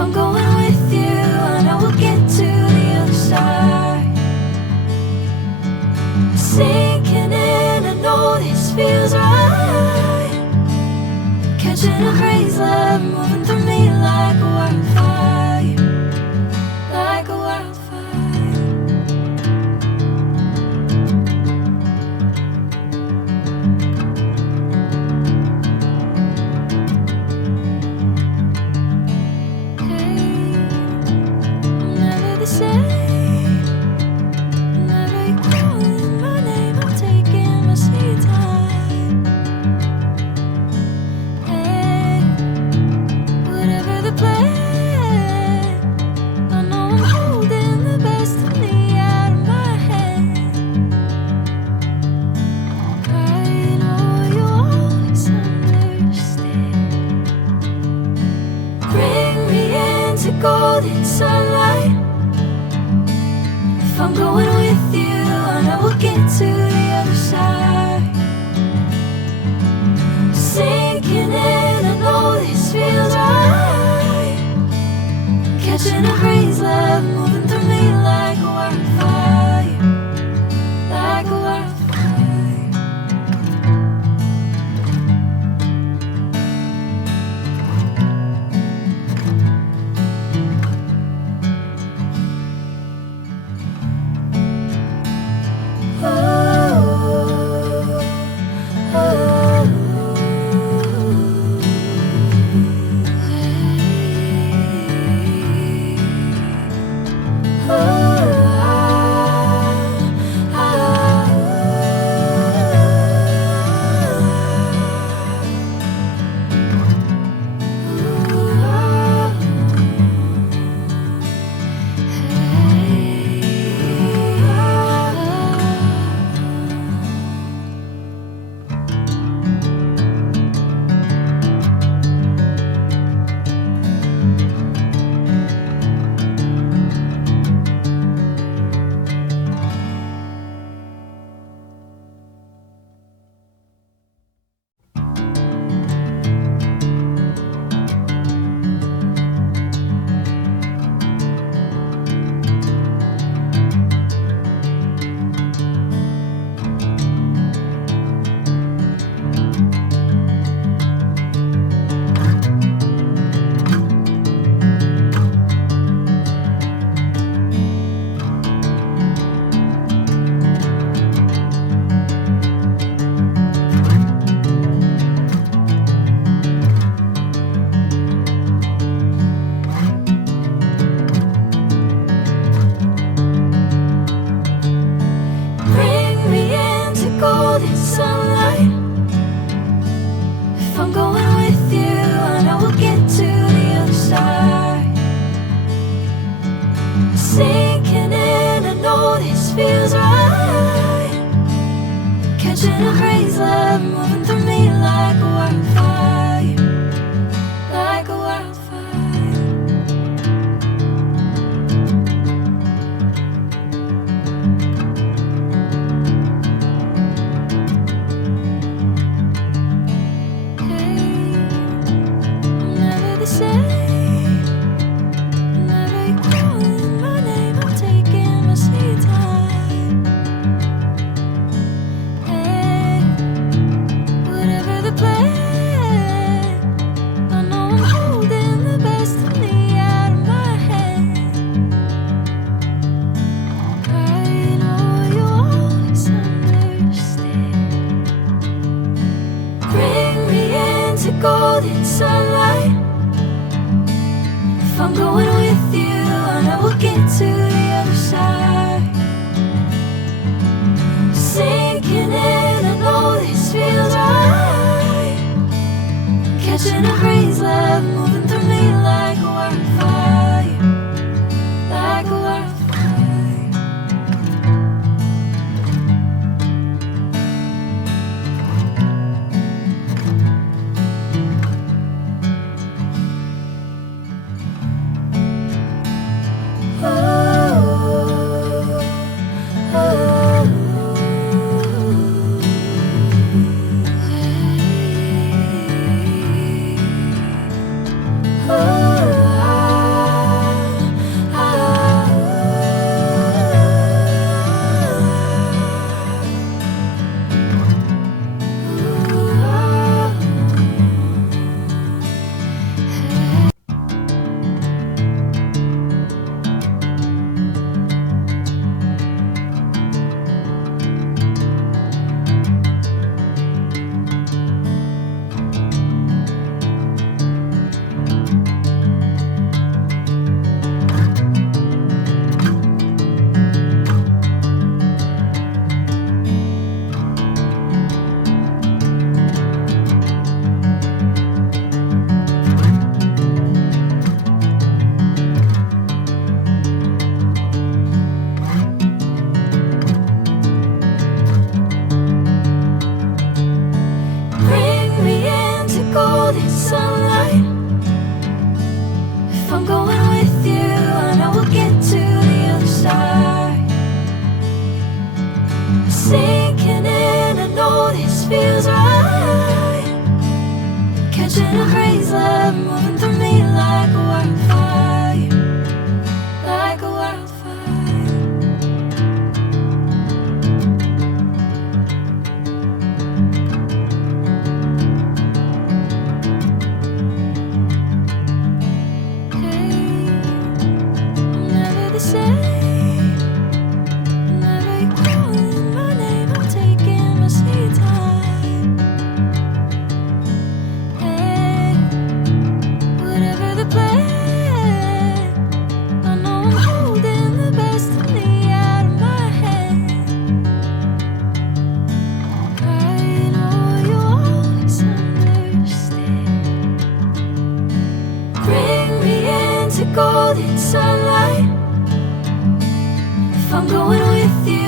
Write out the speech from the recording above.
I'm going with you, I know we'll get to the other side. Sinking in, I know this feels right. Catching a crazy love, moving through me like a wildfire, like a wildfire. Golden sunlight. If I'm going with you, I know we'll get to the other side. Sinking in, I know this feels right. Catching a crazy love, moving through me like a wildfire, like a wildfire. Sinking in, I know this feels right. Catching a crazy love, moving through me like a wildfire, like a wildfire. Hey, I'm never the same. Golden sunlight. If I'm going with you, I know we'll get to the other side. Sinking in, I know this feels right. Catching a crazy love, moving through me like a wildfire, like a wildfire. catching a breeze, love moving through me like a wildfire, like a wildfire. Hey, I'm never the same. Whenever you're calling my name, I'm taking my sweet time. Hey, whatever the plan, I know I'm holding the best of me out of my hand. I know you always understand. Bring me into golden sunlight. If I'm going with you,